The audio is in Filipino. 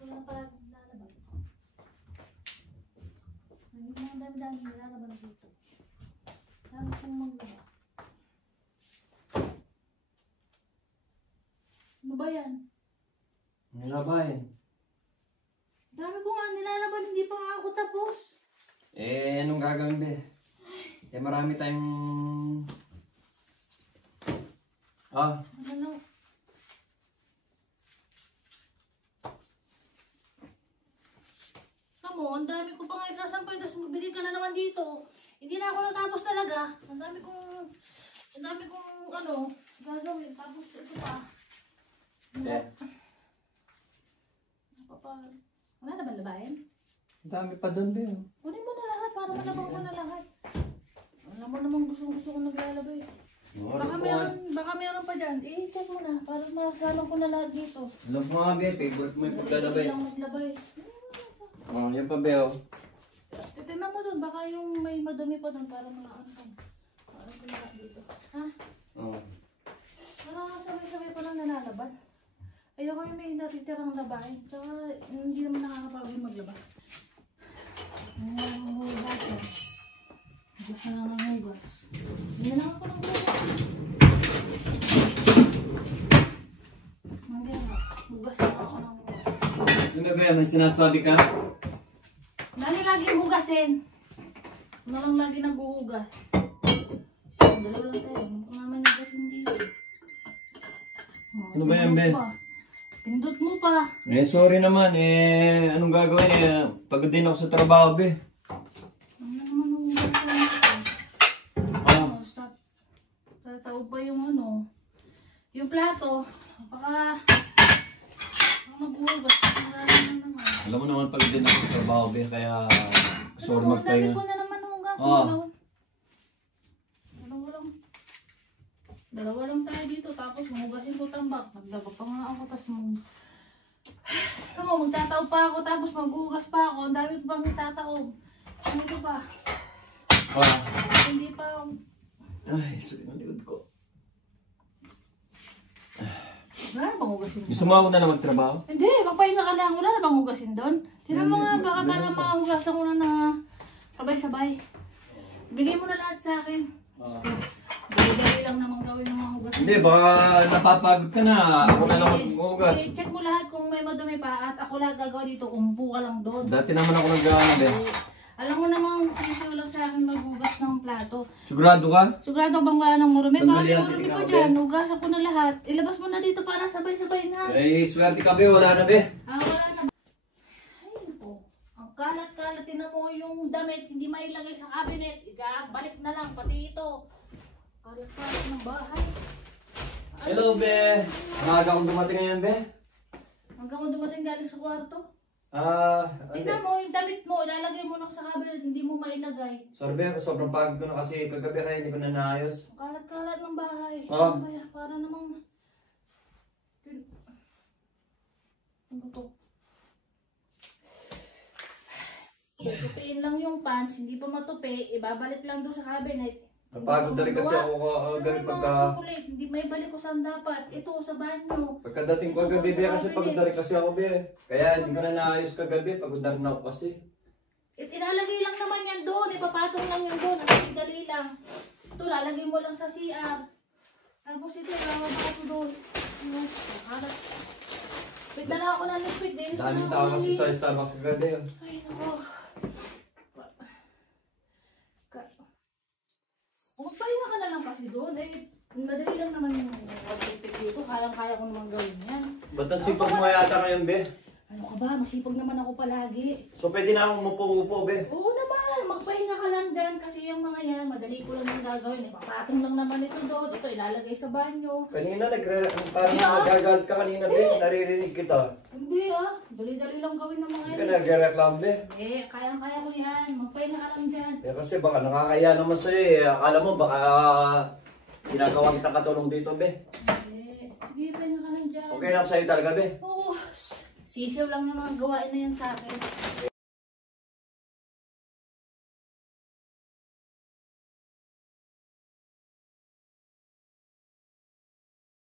Wala pala nilalaban. Hindi mo ang dami-dami nilalaban dito. Dami kong maglaba. Ano ba yan? Nilabahin. Dami ko nga nilalaban, hindi pa nga ako tapos. Eh, anong gagawin be? Eh, marami tayong... Ano lang? Kamu, ang dami ko pa nga isasampay, tapos magbigay ka na naman dito. Hindi na ako natapos talaga. Ang dami kong ano, gagawin. Tapos ito pa. Eh. Wala na ba labahin? Ang dami pa doon be. Kunin mo na lahat, para malabang mo na lahat. Alam mo namang gusto ko naglalabay. Baka meron pa dyan. Check mo na, para masalang ko na lahat dito. Alam mo nga be, favorite mo yung paglalabay. Hindi lang maglabay. Yan pa be Tingnan mo dun, baka yung may madumi pa dun para mga ano pa. Ano ko na dito. Ha? Oo. Para sabay-sabay pa lang nalalaban. Ayoko yung may natitirang labahin. Tsaka hindi naman nakakapagod maglaba. Ang hugas yan. Hugas na lang ng hugas. Hindi na lang ako ng hugas. Hindi na. Hugas na ako ng hugas. Ano ba may sinasabi ka? Lagi hugasin. Ano lang lagi naghuhugas. Dalawa lang tayo. Ano naman hugasin dito? Ano ba yan, be? Pindot mo pa. Eh, sorry naman. Eh, anong gagawin? Eh, pagod din ako sa trabaho, be. Ano naman hugasin? Stop. Tataob pa yung ano. Yung plato. Baka maghuhugas. Alam mo naman pagod din ako sa trabaho, be. Kaya, sorry magtayo. Dami ko na naman hugas. Dalawa lang tayo dito, tapos mahugasin ko tambak. Naglaba pa nga ako, tapos magtataob pa ako, tapos maghugas pa ako. Ang dami ko bang itataob. Ano ko ba? Hindi pa ako. Ay, sorry ng likod ko. Wala na bang hugasin doon? Gusto mo ako na lang magtrabaho? Hindi, magpahinga ka lang. Wala na bang hugasin doon? Tignan mo nga, baka para makahugasan ko na sabay-sabay. Bigay mo na lahat sa akin. Dali-dali lang naman gawin ng mga hugas. Hindi, baka napapagod ka na. Ako na lang maghugas. Check mo lahat kung may madumi pa at ako lahat gagawa dito. Umupo ka lang doon. Dati naman ako nag-ano, be. Alam mo namang sisiw lang sa akin maghugas ng plato. Sigurado ka? Sigurado bang wala ng marumi? Baka Sandali may lang, marumi pa titignan ko, dyan. Hugasan ko na lahat. Ilabas mo na dito para sabay-sabay na. Eh, swerte ka, be. Wala na, be. Wala na. Ay, naku. Ang kalat-kalat. Tinan mo yung damit. Hindi mailagay sa cabinet. Balik na lang. Pati ito. Kalat-kalat ng bahay. Hello, be. Maaga akong dumating ngayon, be. Hanggang mo dumating galing sa kwarto. Hindi. Tignan mo, yung damit mo, ilalagay mo lang sa cabinet, hindi mo mailagay. Sorry, be. Sobrang pagod ko na kasi kagabi kaya hindi ko na naayos. Kalat-kalat ng bahay. Para namang... Ano to? Tupiin lang yung pants, hindi pa matupi, ibabalik lang doon sa cabinet. Napagod na rin kasi ako kagabi pagka... Hindi may balik ko saan dapat. Ito, sa banyo. Pagkadating ko kagabi, be, kasi pagod na rin kasi ako, be. Kaya hindi ko na naayos kagabi, pagod na rin ako kasi. Ilalagay lang naman yan doon, ipapatong lang yan doon, at dali lang. Ito, lalagay mo lang sa CR. Tapos ito, lalagay mo ito doon. Kalat. Wait, dala ako ng liquid din. Daming tao kasi sa Starbucks kagabi. Ay, nako. Magpahinga ka na lang kasi doon. Madali lang naman yung pagpipit dito. Kaya ko naman gawin yan. Ba't ang sipag mo yata ngayon, be? Ano ka ba? Masipag naman ako palagi. So pwede na akong umupo-upo, be? Oo naman. Magpahinga ka lang dyan kasi yung mga yan, madali ko lang yung gagawin. Ipapatong lang naman ito doon. Ito ilalagay sa banyo. Kanina, parang nagagalit ka kanina, be. Naririnig kita. Hindi dali-dali lang gawin ng mga Hindi ka yan. nag-reklamo, be. Kayang-kaya ko yan. Magpahinga ka lang dyan. Eh, kasi baka nakakaya naman sa'yo eh. Akala mo baka ginagawa kitang katulong dito, be. Sige, pahinga ka lang dyan. Okay lang sa'yo talaga, be. Oo. Sisiw lang yung mga gawain na yan sa akin.